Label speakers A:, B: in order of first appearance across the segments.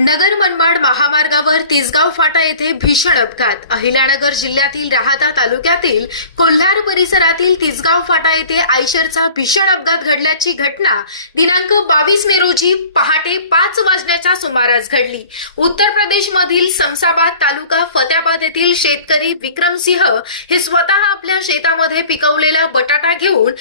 A: महामार्गावर तिसगाव फाटा येथे भीषण अपघात. अहिल्यानगर जिल्ह्यातील राहाता तालुक्यातील कोल्हार परिसरातील तिसगाव फाटा येथे आयशरचा भीषण अपघात घडल्याची घटना दिनांक बावीस मे रोजी पहाटे पाच वाजण्याच्या सुमारास घडली. उत्तर प्रदेशमधील समसाबाद तालुका फतेहाबाद येथील शेतकरी विक्रमसिंह हे स्वतः आपल्या शेतामध्ये पिकवलेला बटाटा घेऊन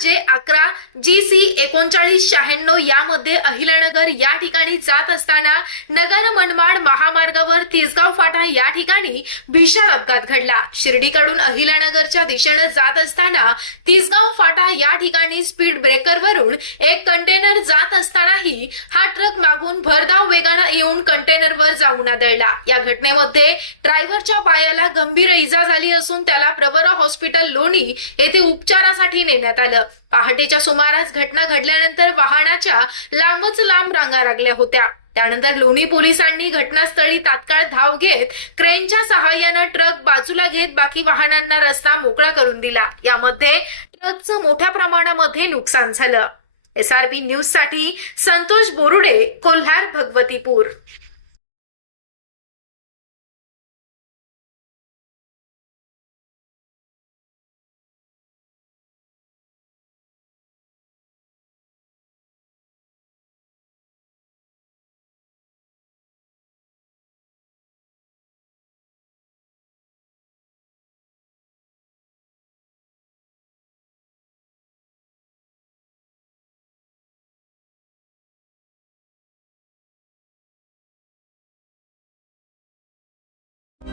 A: जे अकरा जी सी एकोणचाळीस शहाण्णव यामध्ये अहिल्यानगर या ठिकाणी जात असताना नगर मनमाड महामार्गावर तिसगाव फाटा या ठिकाणी भीषण अपघात घडला. शिर्डीकडून अहिल्यानगरच्या दिशेने जात असताना तिसगाव फाटा या ठिकाणी स्पीड ब्रेकरवरून एक कंटेनर जात असताना वेळी हा ट्रक मागून भरधाव वेगानं येऊन कंटेनरवर जाऊन आदळला. या घटनेमध्ये ड्रायव्हरच्या पायाला गंभीर इजा झाली असून त्याला प्रवरा हॉस्पिटल लोणी येथे उपचारासाठी नेण्यात आलं. पहाटेच्या सुमारास घटना घडल्यानंतर वाहनाच्या लांबच लांब रांगा लागल्या होत्या. त्यानंतर लोणी पोलिसांनी घटनास्थळी तात्काळ धाव घेत क्रेनच्या सहाय्यानं ट्रक बाजूला घेत बाकी वाहनांना रस्ता मोकळा करून दिला. यामध्ये ट्रकचं मोठ्या प्रमाणामध्ये नुकसान झालं. एसआरबी न्यूजसाठी संतोष बोरुडे कोल्हार भगवतीपूर.